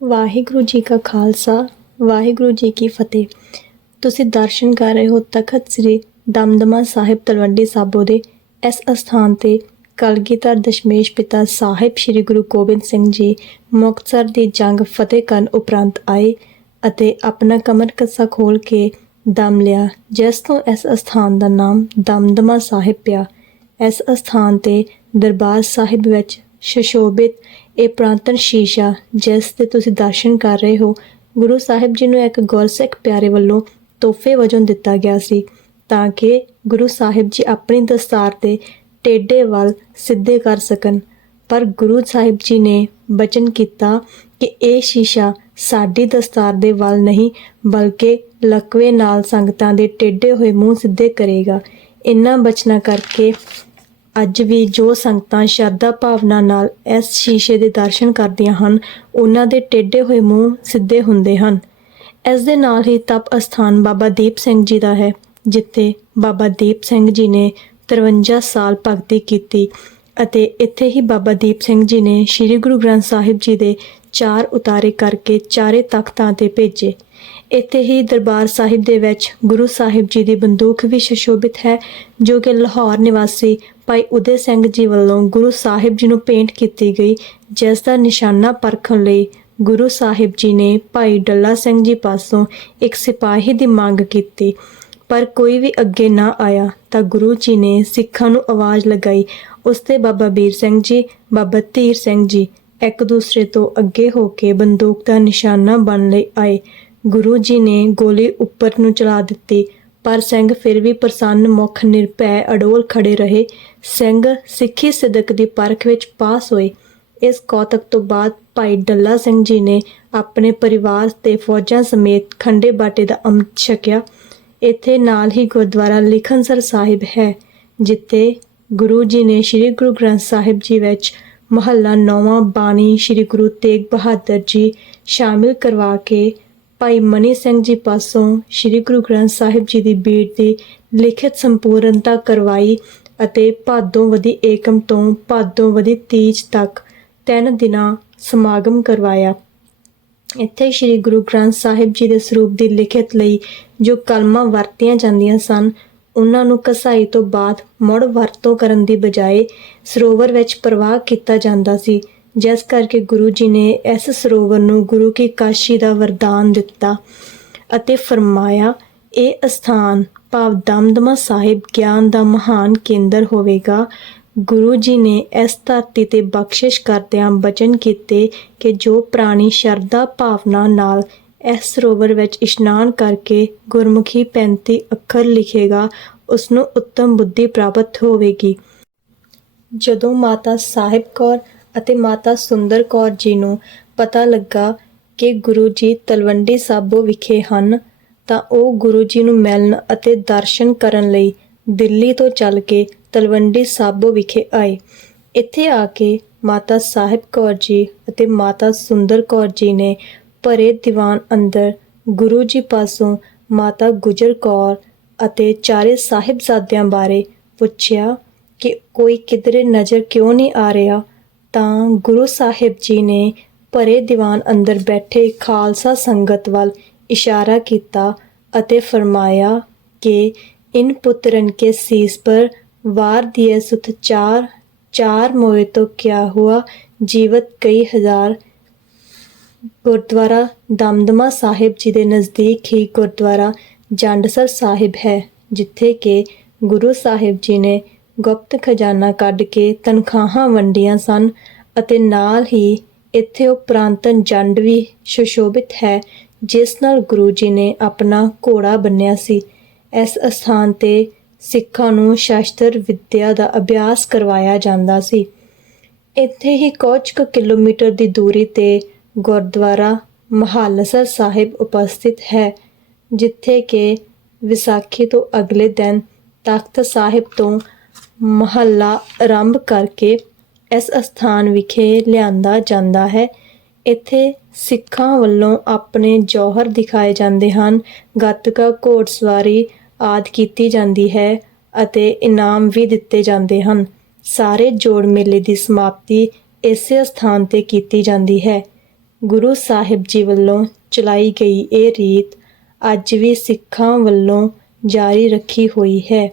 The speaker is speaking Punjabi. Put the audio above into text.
ਵਾਹਿਗੁਰੂ ਜੀ ਕਾ ਖਾਲਸਾ, ਵਾਹਿਗੁਰੂ ਜੀ ਕੀ ਫਤਿਹ। ਤੁਸੀਂ ਦਰਸ਼ਨ ਕਰ ਰਹੇ ਹੋ ਤਖਤ ਸ੍ਰੀ ਦਮਦਮਾ ਸਾਹਿਬ ਤਲਵੰਡੀ ਸਾਬੋ ਦੇ। ਇਸ ਅਸਥਾਨ ਤੇ ਕਲਗੀਧਰ ਦਸ਼ਮੇਸ਼ ਪਿਤਾ ਸਾਹਿਬ ਸ੍ਰੀ ਗੁਰੂ ਗੋਬਿੰਦ ਸਿੰਘ ਜੀ ਮੁਕਤਸਰ ਦੀ ਜੰਗ ਫਤਿਹ ਕਰਨ ਉਪਰੰਤ ਆਏ ਅਤੇ ਆਪਣਾ ਕਮਰ ਕੱਸਾ ਖੋਲ ਕੇ ਦਮ ਲਿਆ, ਜਿਸ ਤੋਂ ਇਸ ਅਸਥਾਨ ਦਾ ਨਾਮ ਦਮਦਮਾ ਸਾਹਿਬ ਪਿਆ। ਇਸ ਅਸਥਾਨ ਤੇ ਦਰਬਾਰ ਸਾਹਿਬ ਵਿੱਚ ਸ਼ਸ਼ੋਭਿਤ ਇਹ ਪ੍ਰਾਂਤਨ ਸ਼ੀਸ਼ਾ, ਜਿਸ ਤੇ ਤੁਸੀਂ ਦਰਸ਼ਨ ਕਰ ਰਹੇ ਹੋ, ਗੁਰੂ ਸਾਹਿਬ ਜੀ ਨੂੰ ਇੱਕ ਗੁਰਸਿੱਖ ਪਿਆਰੇ ਵੱਲੋਂ ਤੋਹਫੇ ਵਜੋਂ ਦਿੱਤਾ ਗਿਆ ਸੀ, ਤਾਂ ਕਿ ਗੁਰੂ ਸਾਹਿਬ ਜੀ ਆਪਣੀ ਦਸਤਾਰ ਦੇ ਟੇਡੇ ਵੱਲ ਸਿੱਧੇ ਕਰ ਸਕਣ। ਪਰ ਗੁਰੂ ਸਾਹਿਬ ਜੀ ਨੇ ਬਚਨ ਕੀਤਾ ਕਿ ਇਹ ਸ਼ੀਸ਼ਾ ਸਾਡੀ ਦਸਤਾਰ ਦੇ ਵੱਲ ਨਹੀਂ, ਬਲਕਿ ਲਕਵੇ ਨਾਲ ਸੰਗਤਾਂ ਦੇ ਟੇਡੇ ਹੋਏ ਮੂੰਹ ਸਿੱਧੇ ਕਰੇਗਾ। ਇਨ੍ਹਾਂ ਬਚਨਾਂ ਕਰਕੇ ਅੱਜ ਵੀ ਜੋ ਸੰਗਤਾਂ ਸ਼ਰਧਾ ਭਾਵਨਾ ਨਾਲ ਇਸ ਸ਼ੀਸ਼ੇ ਦੇ ਦਰਸ਼ਨ ਕਰਦੀਆਂ ਹਨ, ਉਹਨਾਂ ਦੇ ਟੇਢੇ ਹੋਏ ਮੂੰਹ ਸਿੱਧੇ ਹੁੰਦੇ ਹਨ। ਇਸ ਦੇ ਨਾਲ ਹੀ ਤਪ ਅਸਥਾਨ ਬਾਬਾ ਦੀਪ ਸਿੰਘ ਜੀ ਦਾ ਹੈ, ਜਿੱਥੇ ਬਾਬਾ ਦੀਪ ਸਿੰਘ ਜੀ ਨੇ 53 ਸਾਲ ਭਗਤੀ ਕੀਤੀ ਅਤੇ ਇੱਥੇ ਹੀ ਬਾਬਾ ਦੀਪ ਸਿੰਘ ਜੀ ਨੇ ਸ੍ਰੀ ਗੁਰੂ ਗ੍ਰੰਥ ਸਾਹਿਬ ਜੀ ਦੇ ਚਾਰ ਉਤਾਰੇ ਕਰਕੇ ਚਾਰੇ ਤਖਤਾਂ ਤੇ ਭੇਜੇ। ਇੱਥੇ ਹੀ ਦਰਬਾਰ ਸਾਹਿਬ ਦੇ ਵਿੱਚ ਗੁਰੂ ਸਾਹਿਬ ਜੀ ਦੀ ਬੰਦੂਕ ਵੀ ਸ਼ਸ਼ੋਭਿਤ ਹੈ, ਜੋ ਕਿ ਲਾਹੌਰ ਨਿਵਾਸੀ ਭਾਈ ਉਦੇ ਸਿੰਘ ਜੀ ਵੱਲੋਂ ਗੁਰੂ ਸਾਹਿਬ ਜੀ ਨੂੰ ਭੇਂਟ ਕੀਤੀ ਗਈ, ਜਿਸ ਦਾ ਨਿਸ਼ਾਨਾ ਪਰਖਣ ਲਈ ਗੁਰੂ ਸਾਹਿਬ ਜੀ ਨੇ ਭਾਈ ਡੱਲਾ ਸਿੰਘ ਜੀ ਪਾਸੋਂ ਇੱਕ ਸਿਪਾਹੀ ਦੀ ਮੰਗ ਕੀਤੀ। ਪਰ ਕੋਈ ਵੀ ਅੱਗੇ ਨਾ ਆਇਆ ਤਾਂ ਗੁਰੂ ਜੀ ਨੇ ਸਿੱਖਾਂ ਨੂੰ ਆਵਾਜ਼ ਲਗਾਈ। ਉਸ ਤੇ ਬਾਬਾ ਵੀਰ ਸਿੰਘ ਜੀ, ਬਾਬਾ ਧੀਰ ਸਿੰਘ ਜੀ ਇੱਕ ਦੂਸਰੇ ਤੋਂ ਅੱਗੇ ਹੋ ਕੇ ਬੰਦੂਕ ਦਾ ਨਿਸ਼ਾਨਾ ਬਣ ਲਈ ਆਏ। ਗੁਰੂ ਜੀ ਨੇ ਗੋਲੀ ਉੱਪਰ ਨੂੰ ਚਲਾ ਦਿੱਤੀ, ਪਰ ਸਿੰਘ ਫਿਰ ਵੀ ਪ੍ਰਸੰਨ, ਮੁਖ, ਨਿਰਭੈ, ਅਡੋਲ ਖੜੇ ਰਹੇ। ਸਿੰਘ ਸਿੱਖੀ ਸਿਦਕ ਦੀ ਪਰਖ ਵਿੱਚ ਪਾਸ ਹੋਏ। ਇਸ ਕੌਤਕ ਤੋਂ ਬਾਅਦ ਭਾਈ ਡੱਲਾ ਸਿੰਘ ਜੀ ਨੇ ਆਪਣੇ ਪਰਿਵਾਰ ਤੇ ਫੌਜਾਂ ਸਮੇਤ ਖੰਡੇ ਬਾਟੇ ਦਾ ਅੰਮ੍ਰਿਤ ਛਕਿਆ। ਇੱਥੇ ਨਾਲ ਹੀ ਗੁਰਦੁਆਰਾ ਲਿਖਨਸਰ ਸਾਹਿਬ ਹੈ, ਜਿੱਥੇ ਗੁਰੂ ਜੀ ਨੇ ਸ੍ਰੀ ਗੁਰੂ ਗ੍ਰੰਥ ਸਾਹਿਬ ਜੀ ਵਿੱਚ ਮਹੱਲਾ ਨੌਵਾਂ ਬਾਣੀ ਸ੍ਰੀ ਗੁਰੂ ਤੇਗ ਬਹਾਦਰ ਜੀ ਸ਼ਾਮਿਲ ਕਰਵਾ ਕੇ ਭਾਈ ਮਨੀ ਸਿੰਘ ਜੀ ਪਾਸੋਂ ਸ੍ਰੀ ਗੁਰੂ ਗ੍ਰੰਥ ਸਾਹਿਬ ਜੀ ਦੀ ਬੀੜ ਦੀ ਲਿਖਿਤ ਸੰਪੂਰਨਤਾ ਕਰਵਾਈ ਅਤੇ ਭਾਦੋਂ ਵਦੀ ਏਕਮ ਤੋਂ ਭਾਦੋਂ ਵਦੀ ਤੀਜ ਤੱਕ ਤਿੰਨ ਦਿਨਾਂ ਸਮਾਗਮ ਕਰਵਾਇਆ। ਇੱਥੇ ਸ੍ਰੀ ਗੁਰੂ ਗ੍ਰੰਥ ਸਾਹਿਬ ਜੀ ਦੇ ਸਰੂਪ ਦੀ ਲਿਖਿਤ ਲਈ ਜੋ ਕਲਮਾਂ ਵਰਤੀਆਂ ਜਾਂਦੀਆਂ ਸਨ, ਉਹਨਾਂ ਨੂੰ ਕਸਾਈ ਤੋਂ ਬਾਅਦ ਮੁੜ ਵਰਤੋਂ ਕਰਨ ਦੀ ਬਜਾਏ ਸਰੋਵਰ ਵਿੱਚ ਪ੍ਰਵਾਹ ਕੀਤਾ ਜਾਂਦਾ ਸੀ। ਜਿਸ ਕਰਕੇ ਗੁਰੂ ਜੀ ਨੇ ਇਸ ਸਰੋਵਰ ਨੂੰ ਗੁਰੂ ਕੀ ਕਾਸ਼ੀ ਦਾ ਵਰਦਾਨ ਦਿੱਤਾ ਅਤੇ ਫਰਮਾਇਆ, ਇਹ ਅਸਥਾਨ ਭਾਵ ਦਮਦਮਾ ਸਾਹਿਬ ਗਿਆਨ ਦਾ ਮਹਾਨ ਕੇਂਦਰ ਹੋਵੇਗਾ। ਗੁਰੂ ਜੀ ਨੇ ਇਸ ਧਰਤੀ ਤੇ ਬਖਸ਼ਿਸ਼ ਕਰਦਿਆਂ ਬਚਨ ਕੀਤੇ ਕਿ ਜੋ ਪ੍ਰਾਣੀ ਸ਼ਰਧਾ ਭਾਵਨਾ ਨਾਲ ਇਸ ਸਰੋਵਰ ਵਿੱਚ ਇਸ਼ਨਾਨ ਕਰਕੇ ਗੁਰਮੁਖੀ 35 ਅੱਖਰ ਲਿਖੇਗਾ ਉਸ ਨੂੰ ਉੱਤਮ ਬੁੱਧੀ ਪ੍ਰਾਪਤ ਹੋਵੇਗੀ। ਜਦੋਂ ਮਾਤਾ ਸਾਹਿਬ ਕੌਰ ਅਤੇ ਮਾਤਾ ਸੁੰਦਰ ਕੌਰ ਜੀ ਨੂੰ ਪਤਾ ਲੱਗਾ ਕਿ ਗੁਰੂ ਜੀ ਤਲਵੰਡੀ ਸਾਬੋ ਵਿਖੇ ਹਨ, ਤਾਂ ਉਹ ਗੁਰੂ ਜੀ ਨੂੰ ਮਿਲਣ ਅਤੇ ਦਰਸ਼ਨ ਕਰਨ ਲਈ ਦਿੱਲੀ ਤੋਂ ਚੱਲ ਕੇ ਤਲਵੰਡੀ ਸਾਬੋ ਵਿਖੇ ਆਏ। ਇੱਥੇ ਆ ਕੇ ਮਾਤਾ ਸਾਹਿਬ ਕੌਰ ਜੀ ਅਤੇ ਮਾਤਾ ਸੁੰਦਰ ਕੌਰ ਜੀ ਨੇ ਭਰੇ ਦੀਵਾਨ ਅੰਦਰ ਗੁਰੂ ਜੀ ਪਾਸੋਂ ਮਾਤਾ ਗੁਜਰ ਕੌਰ ਅਤੇ ਚਾਰੇ ਸਾਹਿਬਜ਼ਾਦਿਆਂ ਬਾਰੇ ਪੁੱਛਿਆ ਕਿ ਕੋਈ ਕਿਧਰੇ ਨਜ਼ਰ ਕਿਉਂ ਨਹੀਂ ਆ ਰਿਹਾ? ਤਾਂ ਗੁਰੂ ਸਾਹਿਬ ਜੀ ਨੇ ਭਰੇ ਦੀਵਾਨ ਅੰਦਰ ਬੈਠੇ ਖਾਲਸਾ ਸੰਗਤ ਵੱਲ ਇਸ਼ਾਰਾ ਕੀਤਾ ਅਤੇ ਫਰਮਾਇਆ ਕਿ ਇਨ ਪੁੱਤਰਨ ਕੇ ਸੀਸ ਪਰ ਵਾਰ ਦਿਏ ਸੁਤ ਚਾਰ ਚਾਰ ਮੋਏ ਤੋਂ ਕਿਆ ਹੁਆ, ਜੀਵਤ ਕਈ ਹਜ਼ਾਰ। ਗੁਰਦੁਆਰਾ ਦਮਦਮਾ ਸਾਹਿਬ ਜੀ ਦੇ ਨਜ਼ਦੀਕ ਹੀ ਗੁਰਦੁਆਰਾ ਜੰਡਸਰ ਸਾਹਿਬ ਹੈ, ਜਿੱਥੇ ਕਿ ਗੁਰੂ ਸਾਹਿਬ ਜੀ ਨੇ ਗੁਪਤ ਖਜ਼ਾਨਾ ਕੱਢ ਕੇ ਤਨਖਾਹਾਂ ਵੰਡੀਆਂ ਸਨ ਅਤੇ ਨਾਲ ਹੀ ਇੱਥੇ ਉਹ ਜੰਡ ਵੀ ਸੁਸ਼ੋਭਿਤ ਹੈ, ਜਿਸ ਨਾਲ ਗੁਰੂ ਜੀ ਨੇ ਆਪਣਾ ਘੋੜਾ ਬੰਨਿਆ ਸੀ। ਇਸ ਅਸਥਾਨ ਤੇ ਸਿੱਖਾਂ ਨੂੰ ਸ਼ਾਸਤਰ ਵਿੱਦਿਆ ਦਾ ਅਭਿਆਸ ਕਰਵਾਇਆ ਜਾਂਦਾ ਸੀ। ਇੱਥੇ ਹੀ ਕੁਝ ਕੁ ਕਿਲੋਮੀਟਰ ਦੀ ਦੂਰੀ ਤੇ ਗੁਰਦੁਆਰਾ ਮਹਾਲਸਰ ਸਾਹਿਬ ਉਪਸਥਿਤ ਹੈ, ਜਿੱਥੇ ਕਿ ਵਿਸਾਖੀ ਤੋਂ ਅਗਲੇ ਦਿਨ ਤਖਤ ਸਾਹਿਬ ਤੋਂ ਮਹੱਲਾ ਆਰੰਭ ਕਰਕੇ ਇਸ ਅਸਥਾਨ ਵਿਖੇ ਲਿਆਂਦਾ ਜਾਂਦਾ ਹੈ। ਇੱਥੇ ਸਿੱਖਾਂ ਵੱਲੋਂ ਆਪਣੇ ਜੌਹਰ ਦਿਖਾਏ ਜਾਂਦੇ ਹਨ। ਗੱਤਕਾ, ਘੋੜਸਵਾਰੀ ਆਦਿ ਕੀਤੀ ਜਾਂਦੀ ਹੈ ਅਤੇ ਇਨਾਮ ਵੀ ਦਿੱਤੇ ਜਾਂਦੇ ਹਨ। ਸਾਰੇ ਜੋੜ ਮੇਲੇ ਦੀ ਸਮਾਪਤੀ ਇਸੇ ਸਥਾਨ ਤੇ ਕੀਤੀ ਜਾਂਦੀ ਹੈ। ਗੁਰੂ ਸਾਹਿਬ ਜੀ ਵੱਲੋਂ ਚਲਾਈ ਗਈ ਇਹ ਰੀਤ ਅੱਜ ਵੀ ਸਿੱਖਾਂ ਵੱਲੋਂ ਜਾਰੀ ਰੱਖੀ ਹੋਈ ਹੈ।